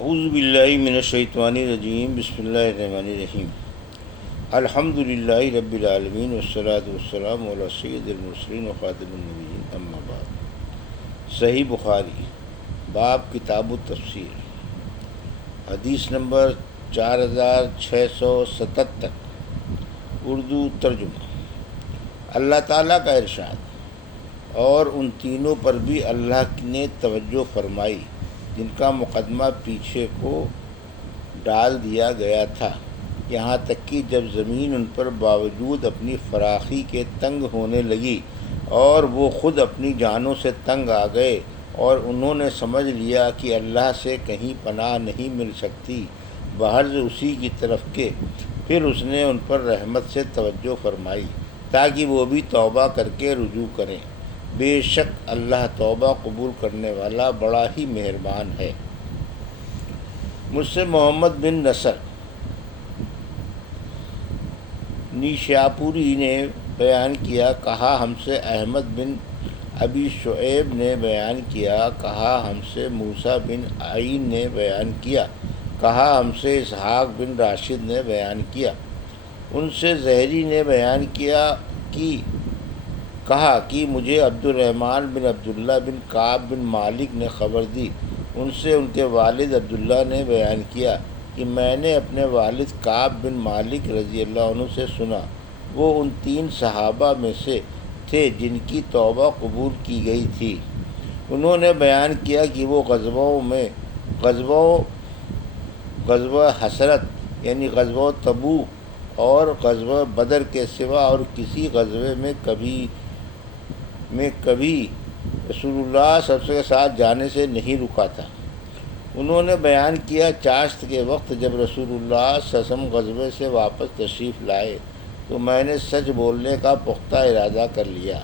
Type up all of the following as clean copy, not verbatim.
اعوذ باللہ من الشیطان الرجیم، بسم اللہ الرحمن الرحیم۔ الحمد للہ رب العالمین والصلاۃ والسلام علی سید المرسلین وخاتم النبیین، اما بعد۔ صحیح بخاری، باب کتاب التفسیر، حدیث نمبر 4677، اردو ترجمہ۔ اللہ تعالیٰ کا ارشاد: اور ان تینوں پر بھی اللہ نے توجہ فرمائی جن کا مقدمہ پیچھے کو ڈال دیا گیا تھا، یہاں تک کہ جب زمین ان پر باوجود اپنی فراخی کے تنگ ہونے لگی اور وہ خود اپنی جانوں سے تنگ آ گئے، اور انہوں نے سمجھ لیا کہ اللہ سے کہیں پناہ نہیں مل سکتی بحرز اسی کی طرف کے، پھر اس نے ان پر رحمت سے توجہ فرمائی تاکہ وہ بھی توبہ کر کے رجوع کریں۔ بے شک اللہ توبہ قبول کرنے والا بڑا ہی مہربان ہے۔ مجھ سے محمد بن نصر نیشاپوری نے بیان کیا، کہا ہم سے احمد بن ابی شعیب نے بیان کیا، کہا ہم سے موسیٰ بن عین نے بیان کیا، کہا ہم سے اسحاق بن راشد نے بیان کیا، ان سے زہری نے بیان کیا کہا کہ مجھے عبد الرحمن بن عبداللہ بن کعب بن مالک نے خبر دی، ان سے ان کے والد عبداللہ نے بیان کیا کہ میں نے اپنے والد کعب بن مالک رضی اللہ عنہ سے سنا، وہ ان 3 صحابہ میں سے تھے جن کی توبہ قبول کی گئی تھی۔ انہوں نے بیان کیا کہ وہ غزوہ حسرت یعنی غزوہ تبوک اور غزوہ بدر کے سوا اور کسی غزوے میں کبھی رسول اللہ صلی اللہ علیہ وسلم کے ساتھ جانے سے نہیں رکا تھا۔ انہوں نے بیان کیا چاشت کے وقت جب رسول اللہ صلی اللہ علیہ وسلم غزوے سے واپس تشریف لائے تو میں نے سچ بولنے کا پختہ ارادہ کر لیا،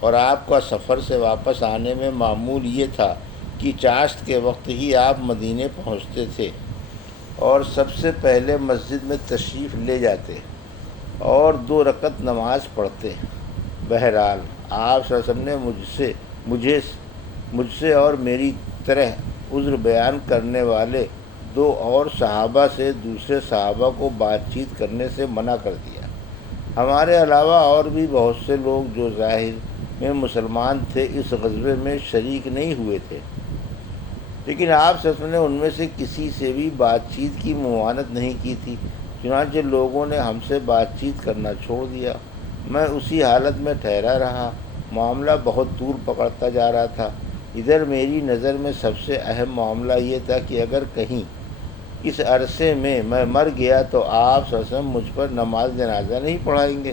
اور آپ کا سفر سے واپس آنے میں معمول یہ تھا کہ چاشت کے وقت ہی آپ مدینے پہنچتے تھے اور سب سے پہلے مسجد میں تشریف لے جاتے اور 2 رکعت نماز پڑھتے۔ بہرحال آپ صلی اللہ علیہ وسلم نے مجھ سے اور میری طرح عذر بیان کرنے والے 2 اور صحابہ سے دوسرے صحابہ کو بات چیت کرنے سے منع کر دیا۔ ہمارے علاوہ اور بھی بہت سے لوگ جو ظاہر میں مسلمان تھے اس غزوے میں شریک نہیں ہوئے تھے، لیکن آپ صلی اللہ علیہ وسلم نے ان میں سے کسی سے بھی بات چیت کی ممانعت نہیں کی تھی، چنانچہ لوگوں نے ہم سے بات چیت کرنا چھوڑ دیا۔ میں اسی حالت میں ٹھہرا رہا، معاملہ بہت طول پکڑتا جا رہا تھا۔ ادھر میری نظر میں سب سے اہم معاملہ یہ تھا کہ اگر کہیں اس عرصے میں مر گیا تو آپ صلی اللہ علیہ وسلم مجھ پر نماز جنازہ نہیں پڑھائیں گے،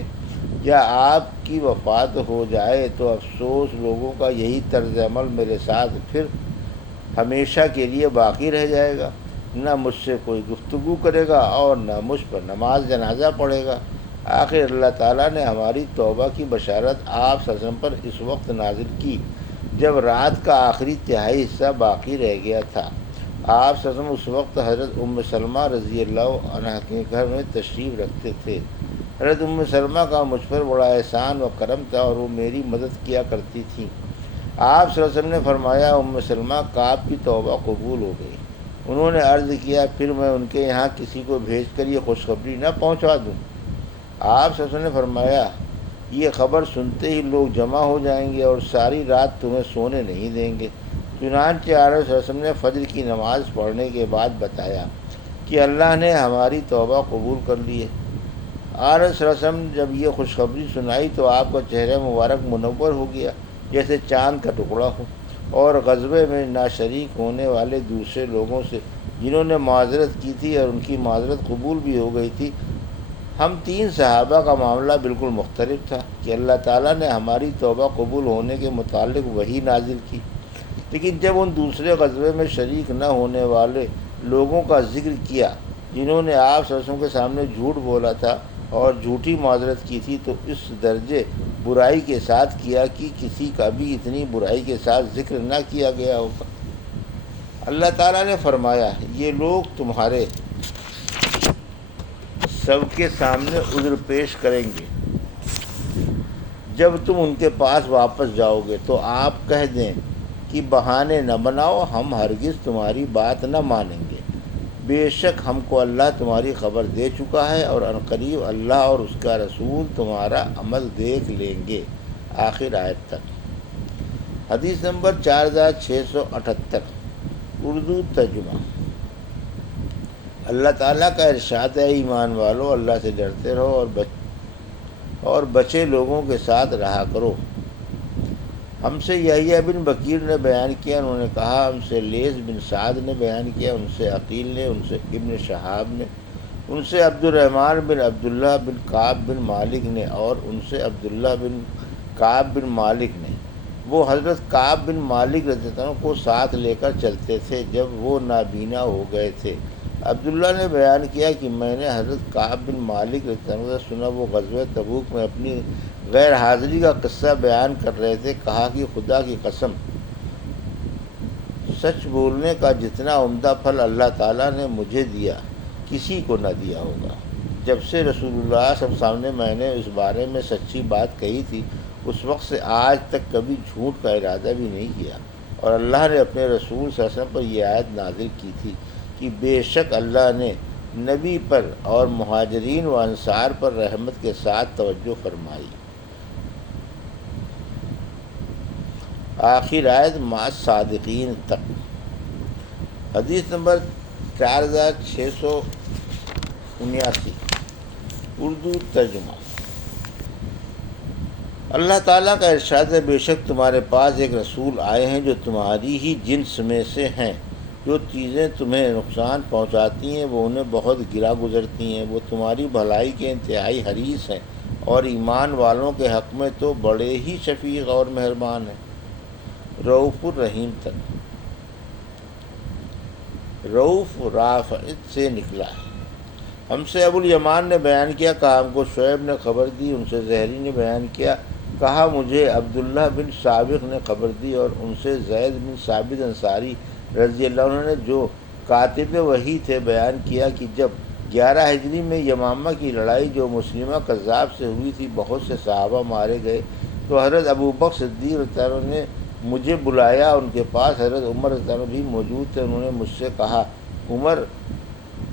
یا آپ کی وفات ہو جائے تو افسوس لوگوں کا یہی طرز عمل میرے ساتھ پھر ہمیشہ کے لیے باقی رہ جائے گا، نہ مجھ سے کوئی گفتگو کرے گا اور نہ مجھ پر نماز جنازہ پڑھے گا۔ آخر اللہ تعالیٰ نے ہماری توبہ کی بشارت آپ صلی اللہ علیہ وسلم پر اس وقت نازل کی جب رات کا آخری تہائی حصہ باقی رہ گیا تھا۔ آپ صلی اللہ علیہ وسلم اس وقت حضرت ام سلمہ رضی اللہ عنہا کے گھر میں تشریف رکھتے تھے۔ حضرت ام سلمہ کا مجھ پر بڑا احسان و کرم تھا اور وہ میری مدد کیا کرتی تھیں۔ آپ صلی اللہ علیہ وسلم نے فرمایا، ام سلمہ کعب کی توبہ قبول ہو گئی۔ انہوں نے عرض کیا، پھر میں ان کے یہاں کسی کو بھیج کر یہ خوشخبری نہ پہنچوا دوں؟ آپ صلی اللہ علیہ وسلم نے فرمایا، یہ خبر سنتے ہی لوگ جمع ہو جائیں گے اور ساری رات تمہیں سونے نہیں دیں گے۔ چنانچہ آپ صلی اللہ علیہ وسلم نے فجر کی نماز پڑھنے کے بعد بتایا کہ اللہ نے ہماری توبہ قبول کر لی ہے۔ آپ صلی اللہ علیہ وسلم جب یہ خوشخبری سنائی تو آپ کا چہرہ مبارک منور ہو گیا جیسے چاند کا ٹکڑا ہو، اور غزوے میں نہ شریک ہونے والے دوسرے لوگوں سے جنہوں نے معذرت کی تھی اور ان کی معذرت قبول بھی ہو گئی تھی، ہم 3 صحابہ کا معاملہ بالکل مختلف تھا کہ اللہ تعالیٰ نے ہماری توبہ قبول ہونے کے متعلق وحی نازل کی، لیکن جب ان دوسرے غزوے میں شریک نہ ہونے والے لوگوں کا ذکر کیا جنہوں نے آپ صلی اللہ علیہ وسلم کے سامنے جھوٹ بولا تھا اور جھوٹی معذرت کی تھی، تو اس درجے برائی کے ساتھ کیا کہ کسی کا بھی اتنی برائی کے ساتھ ذکر نہ کیا گیا ہوگا۔ اللہ تعالیٰ نے فرمایا، یہ لوگ تمہارے سب کے سامنے عذر پیش کریں گے، جب تم ان کے پاس واپس جاؤ گے تو آپ کہہ دیں کہ بہانے نہ بناؤ، ہم ہرگز تمہاری بات نہ مانیں گے، بے شک ہم کو اللہ تمہاری خبر دے چکا ہے اور عنقریب اللہ اور اس کا رسول تمہارا عمل دیکھ لیں گے، آخر آیت تک۔ حدیث نمبر 4678، اردو ترجمہ۔ اللہ تعالیٰ کا ارشاد ہے، ایمان والو اللہ سے ڈرتے رہو اور بچے لوگوں کے ساتھ رہا کرو۔ ہم سے یحییٰ بن بکیر نے بیان کیا، انہوں نے کہا ہم سے لیث بن سعد نے بیان کیا، ان سے عقیل نے، ان سے ابن شہاب نے، ان سے عبد الرحمن بن عبداللہ بن کعب بن مالک نے، اور ان سے عبداللہ بن کعب بن مالک نے۔ وہ حضرت کعب بن مالک رضی اللہ عنہ کو ساتھ لے کر چلتے تھے جب وہ نابینا ہو گئے تھے۔ عبداللہ نے بیان کیا کہ میں نے حضرت کعب بن مالک رضی اللہ عنہ سے سنا، وہ غزوہ تبوک میں اپنی غیر حاضری کا قصہ بیان کر رہے تھے۔ کہا کہ خدا کی قسم، سچ بولنے کا جتنا عمدہ پھل اللہ تعالیٰ نے مجھے دیا کسی کو نہ دیا ہوگا۔ جب سے رسول اللہ صلی اللہ علیہ وسلم سامنے میں نے اس بارے میں سچی بات کہی تھی، اس وقت سے آج تک کبھی جھوٹ کا ارادہ بھی نہیں کیا۔ اور اللہ نے اپنے رسول صلی اللہ علیہ وسلم پر یہ آیت نازل کی تھی کہ بے شک اللہ نے نبی پر اور مہاجرین و انصار پر رحمت کے ساتھ توجہ فرمائی، آخر آیت مع صادقین تک۔ حدیث نمبر 4679، اردو ترجمہ۔ اللہ تعالیٰ کا ارشاد ہے، بے شک تمہارے پاس ایک رسول آئے ہیں جو تمہاری ہی جنس میں سے ہیں، جو چیزیں تمہیں نقصان پہنچاتی ہیں وہ انہیں بہت گرا گزرتی ہیں، وہ تمہاری بھلائی کے انتہائی حریص ہیں، اور ایمان والوں کے حق میں تو بڑے ہی شفیق اور مہربان ہیں۔ رؤوف الرحیم تک۔ رؤوف رافعت سے نکلا ہے۔ ہم سے ابو الیمان نے بیان کیا، کہا ہم کو شعیب نے خبر دی، ان سے زہری نے بیان کیا، کہا مجھے عبداللہ بن سابق نے خبر دی، اور ان سے زید بن ثابت انصاری رضی اللہ عنہ نے جو کاتب وحی تھے بیان کیا کہ جب 11 ہجری میں یمامہ کی لڑائی جو مسلمہ کذاب سے ہوئی تھی، بہت سے صحابہ مارے گئے، تو حضرت ابوبکر صدیق رضی اللہ عنہ نے مجھے بلایا، ان کے پاس حضرت عمر رضی اللہ عنہ بھی موجود تھے۔ انہوں نے مجھ سے کہا، عمر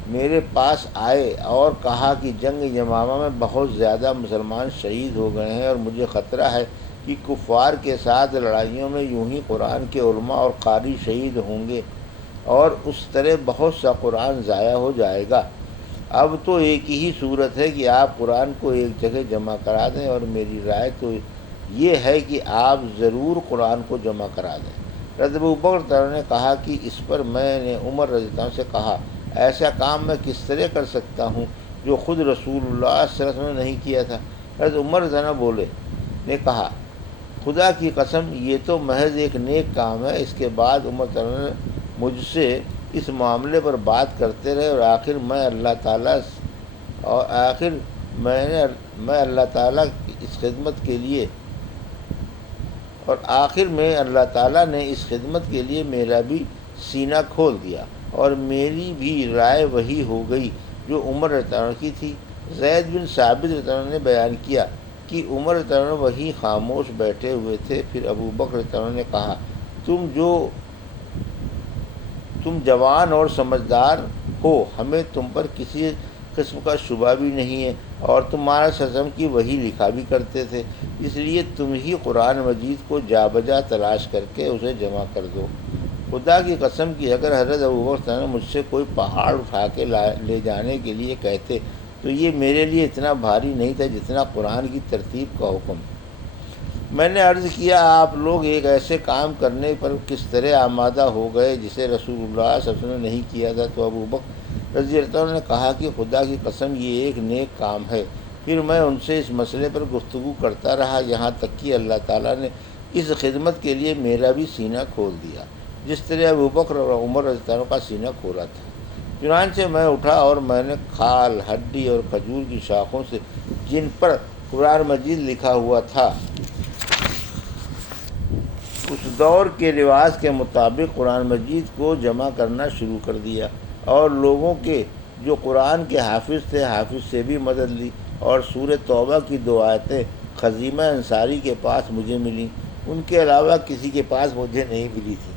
میرے پاس آئے اور کہا کہ جنگ یمامہ میں بہت زیادہ مسلمان شہید ہو گئے ہیں، اور مجھے خطرہ ہے کہ کفار کے ساتھ لڑائیوں میں یوں ہی قرآن کے علماء اور قاری شہید ہوں گے، اور اس طرح بہت سا قرآن ضائع ہو جائے گا۔ اب تو ایک ہی صورت ہے کہ آپ قرآن کو ایک جگہ جمع کرا دیں، اور میری رائے تو یہ ہے کہ آپ ضرور قرآن کو جمع کرا دیں۔ حضرت ابوبکر رضی اللہ عنہ نے کہا کہ اس پر میں نے عمر رضی اللہ عنہ سے کہا، ایسا کام میں کس طرح کر سکتا ہوں جو خود رسول اللہ صلی اللہ علیہ وسلم نے نہیں کیا تھا؟ حضرت عمر رضی اللہ عنہ نے کہا، خدا کی قسم یہ تو محض ایک نیک کام ہے۔ اس کے بعد عمر رضی اللہ عنہ مجھ سے اس معاملے پر بات کرتے رہے، اور آخر میں اللہ تعالیٰ نے اس خدمت کے لیے میرا بھی سینہ کھول دیا، اور میری بھی رائے وہی ہو گئی جو عمر رضی اللہ عنہ کی تھی۔ زید بن ثابت رضی اللہ عنہ نے بیان کیا کہ عمر رضی اللہ عنہ وہیں خاموش بیٹھے ہوئے تھے۔ پھر ابوبکر رضی اللہ عنہ نے کہا، تم جوان اور سمجھدار ہو، ہمیں تم پر کسی قسم کا شبہ بھی نہیں ہے، اور تمہارا سزم کی وہی لکھا بھی کرتے تھے، اس لیے تم ہی قرآن مجید کو جا بجا تلاش کر کے اسے جمع کر دو۔ خدا کی قسم کہ اگر حضرت ابوبکر نے مجھ سے کوئی پہاڑ اٹھا کے لے جانے کے لیے کہتے تو یہ میرے لیے اتنا بھاری نہیں تھا جتنا قرآن کی ترتیب کا حکم۔ میں نے عرض کیا، آپ لوگ ایک ایسے کام کرنے پر کس طرح آمادہ ہو گئے جسے رسول اللہ صلی اللہ علیہ وسلم نے نہیں کیا تھا؟ تو ابوبکر رضی اللہ عنہ نے کہا کہ خدا کی قسم یہ ایک نیک کام ہے۔ پھر میں ان سے اس مسئلے پر گفتگو کرتا رہا، یہاں تک کہ اللہ تعالیٰ نے اس خدمت کے لیے میرا بھی سینہ کھول دیا، جس طرح ابوبکر اور عمر رضی اللہ عنہ کا سینہ کھولا تھا۔ چنانچہ میں اٹھا اور میں نے کھال، ہڈی اور کھجور کی شاخوں سے جن پر قرآن مجید لکھا ہوا تھا، اس دور کے رواج کے مطابق قرآن مجید کو جمع کرنا شروع کر دیا، اور لوگوں کے جو قرآن کے حافظ تھے، حافظ سے بھی مدد لی، اور سورہ توبہ کی 2 آیتیں خزیمہ انصاری کے پاس مجھے ملیں، ان کے علاوہ کسی کے پاس مجھے نہیں ملی تھی۔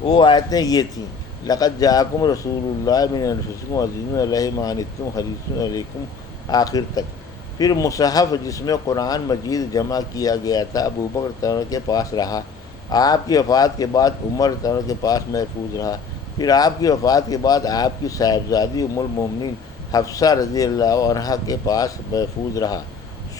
وہ آیتیں یہ تھیں، لقد جاءکم رسول اللہ من انفسکم عزیز علیہ ما عنتم حریص علیکم آخر تک۔ پھر مصحف جس میں قرآن مجید جمع کیا گیا تھا ابو بکر رضی کے پاس رہا، آپ کی وفات کے بعد عمر رضی کے پاس محفوظ رہا، پھر آپ کی وفات کے بعد آپ کی صاحبزادی ام المومنین حفصہ رضی اللہ عنہا کے پاس محفوظ رہا۔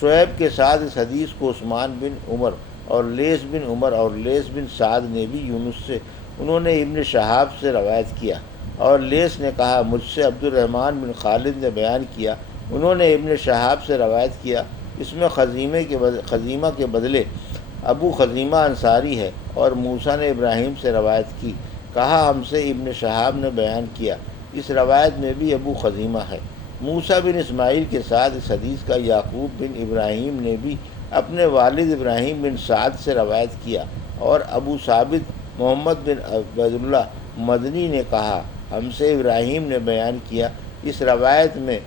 شعیب کے ساتھ اس حدیث کو عثمان بن عمر اور لیث بن عمر اور لیث بن سعد نے بھی یونس سے، انہوں نے ابن شہاب سے روایت کیا، اور لیث نے کہا مجھ سے عبد الرحمن بن خالد نے بیان کیا، انہوں نے ابن شہاب سے روایت کیا۔ اس میں خزیمہ کے بدلے ابو خزیمہ انصاری ہے، اور موسیٰ نے ابراہیم سے روایت کی، کہا ہم سے ابن شہاب نے بیان کیا، اس روایت میں بھی ابو خزیمہ ہے۔ موسیٰ بن اسماعیل کے ساتھ اس حدیث کا یعقوب بن ابراہیم نے بھی اپنے والد ابراہیم بن سعد سے روایت کیا، اور ابو ثابت محمد بن عبید اللہ مدنی نے کہا ہم سے ابراہیم نے بیان کیا، اس روایت میں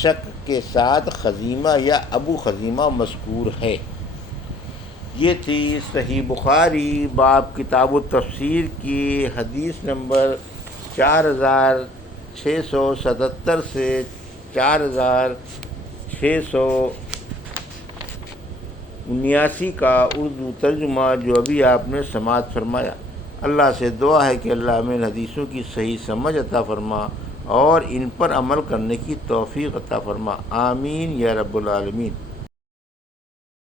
شک کے ساتھ خزیمہ یا ابو خزیمہ مذکور ہے۔ یہ تھی صحیح بخاری باب کتاب التفسیر کی حدیث نمبر 4677 سے 4679 کا اردو ترجمہ جو ابھی آپ نے سماعت فرمایا۔ اللہ سے دعا ہے کہ اللہ ہمیں ان حدیثوں کی صحیح سمجھ عطا فرما اور ان پر عمل کرنے کی توفیق عطا فرما، آمین یا رب العالمین۔